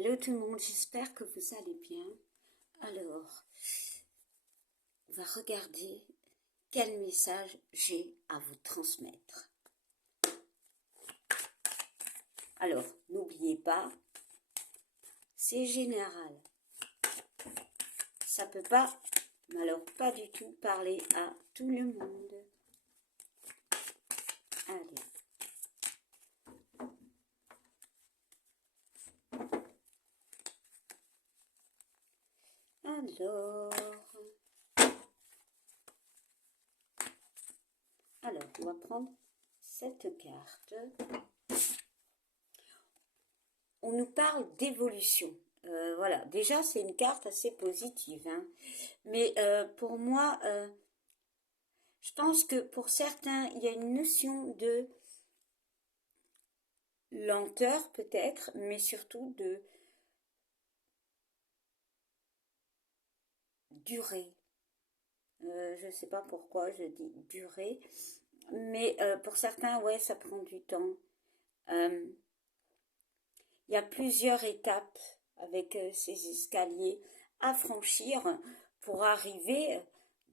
Hello tout le monde, j'espère que vous allez bien. Alors, on va regarder quel message j'ai à vous transmettre. Alors, n'oubliez pas, c'est général. Ça peut pas, mais alors pas du tout parler à tout le monde. Allez. Alors, on va prendre cette carte. On nous parle d'évolution. Voilà, déjà c'est une carte assez positive, hein. Mais pour moi, je pense que pour certains, il y a une notion de lenteur peut-être, mais surtout de durée. Je ne sais pas pourquoi je dis durée, mais pour certains, ouais, ça prend du temps. Il y a plusieurs étapes avec ces escaliers à franchir pour arriver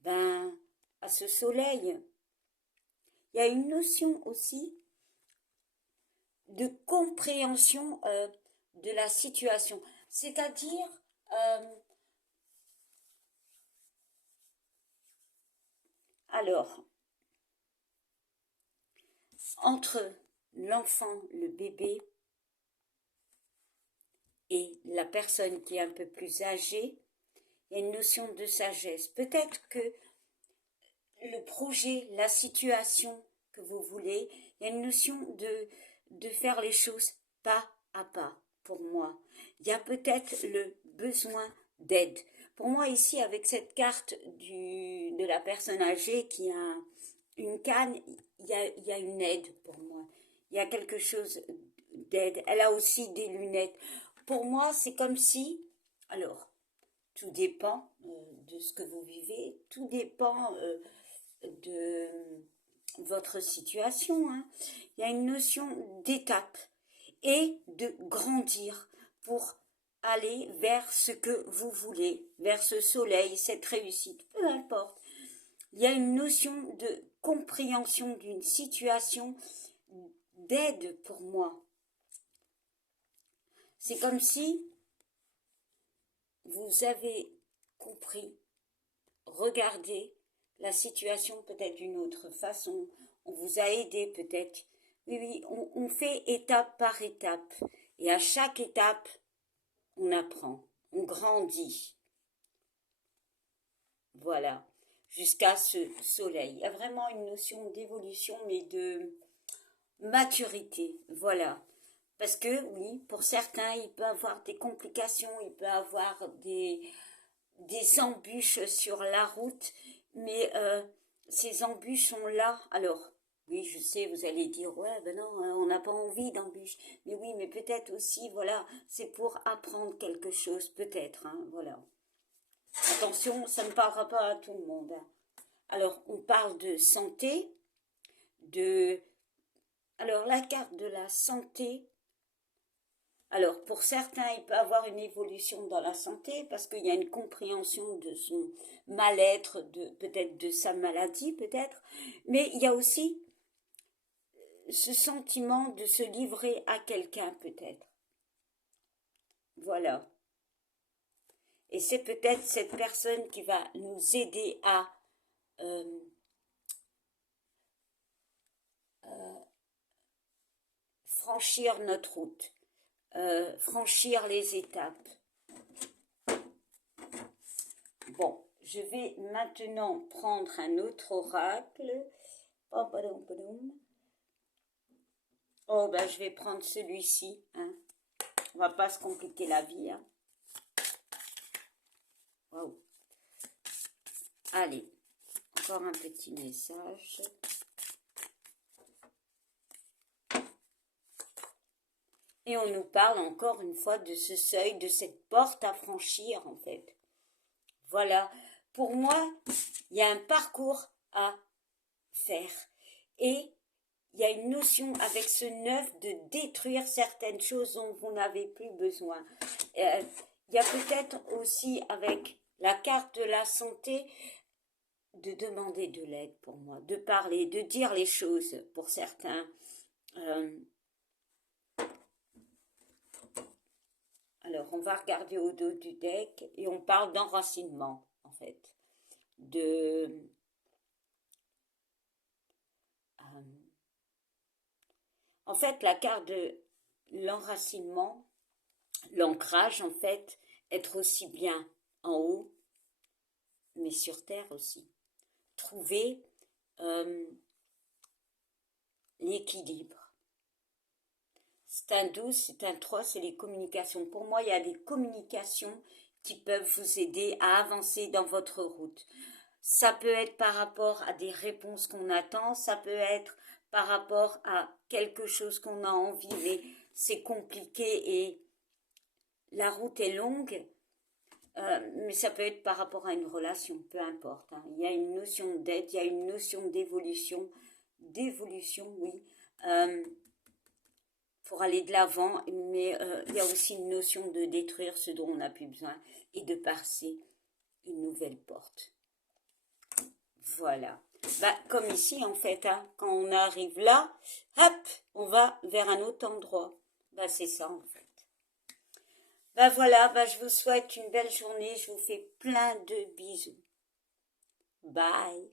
à ce soleil. Il y a une notion aussi de compréhension de la situation, c'est-à-dire alors entre l'enfant, le bébé et la personne qui est un peu plus âgée, il y a une notion de sagesse. Peut-être que le projet, la situation que vous voulez, il y a une notion de faire les choses pas à pas pour moi. Il y a peut-être le besoin d'aide. Pour moi ici, avec cette carte de la personne âgée qui a une canne, il y a une aide pour moi. Il y a quelque chose d'aide. Elle a aussi des lunettes. Pour moi, c'est comme si, alors, tout dépend de ce que vous vivez, tout dépend de votre situation, hein. Il y a une notion d'étape et de grandir pour aller vers ce que vous voulez, vers ce soleil, cette réussite, peu importe. Il y a une notion de compréhension d'une situation, d'aide pour moi. C'est comme si vous avez compris, regardé la situation peut-être d'une autre façon, on vous a aidé peut-être. Oui, on fait étape par étape. Et à chaque étape, on apprend, on grandit. Voilà, jusqu'à ce soleil. Il y a vraiment une notion d'évolution, mais de maturité. Voilà. Parce que, oui, pour certains, il peut y avoir des complications, il peut y avoir des embûches sur la route, mais ces embûches sont là. Alors, oui, je sais, vous allez dire, ouais, ben non, on n'a pas envie d'embûches. Mais oui, mais peut-être aussi, voilà, c'est pour apprendre quelque chose, peut-être, hein, voilà. Attention, ça ne parlera pas à tout le monde, hein. Alors, on parle de santé, de... Alors, la carte de la santé, alors, pour certains, il peut avoir une évolution dans la santé parce qu'il y a une compréhension de son mal-être, peut-être de sa maladie, peut-être. Mais il y a aussi ce sentiment de se livrer à quelqu'un, peut-être. Voilà. Et c'est peut-être cette personne qui va nous aider à euh, franchir notre route, franchir les étapes. Bon, je vais maintenant prendre un autre oracle. Oh, ben, je vais prendre celui-ci, hein. On va pas se compliquer la vie, hein. Waouh. Allez, encore un petit message. Et on nous parle encore une fois de ce seuil, de cette porte à franchir, en fait. Voilà. Pour moi, il y a un parcours à faire. Et il y a une notion avec ce 9 de détruire certaines choses dont vous n'avez plus besoin. Il y a peut-être aussi avec la carte de la santé de demander de l'aide pour moi, de parler, de dire les choses pour certains. Alors, on va regarder au dos du deck et on parle d'enracinement, en fait. En fait, la carte de l'enracinement, l'ancrage, en fait, être aussi bien en haut, mais sur terre aussi. Trouver l'équilibre. C'est un 12, c'est un 3, c'est les communications. Pour moi, il y a des communications qui peuvent vous aider à avancer dans votre route. Ça peut être par rapport à des réponses qu'on attend, ça peut être par rapport à quelque chose qu'on a envie, mais c'est compliqué et la route est longue, mais ça peut être par rapport à une relation, peu importe. Hein. Il y a une notion d'aide, il y a une notion d'évolution, oui, pour aller de l'avant, mais il y a aussi une notion de détruire ce dont on n'a plus besoin et de passer une nouvelle porte. Voilà. Bah, comme ici, en fait, hein, quand on arrive là, hop, on va vers un autre endroit. Bah, c'est ça, en fait. Bah, voilà, bah, je vous souhaite une belle journée. Je vous fais plein de bisous. Bye.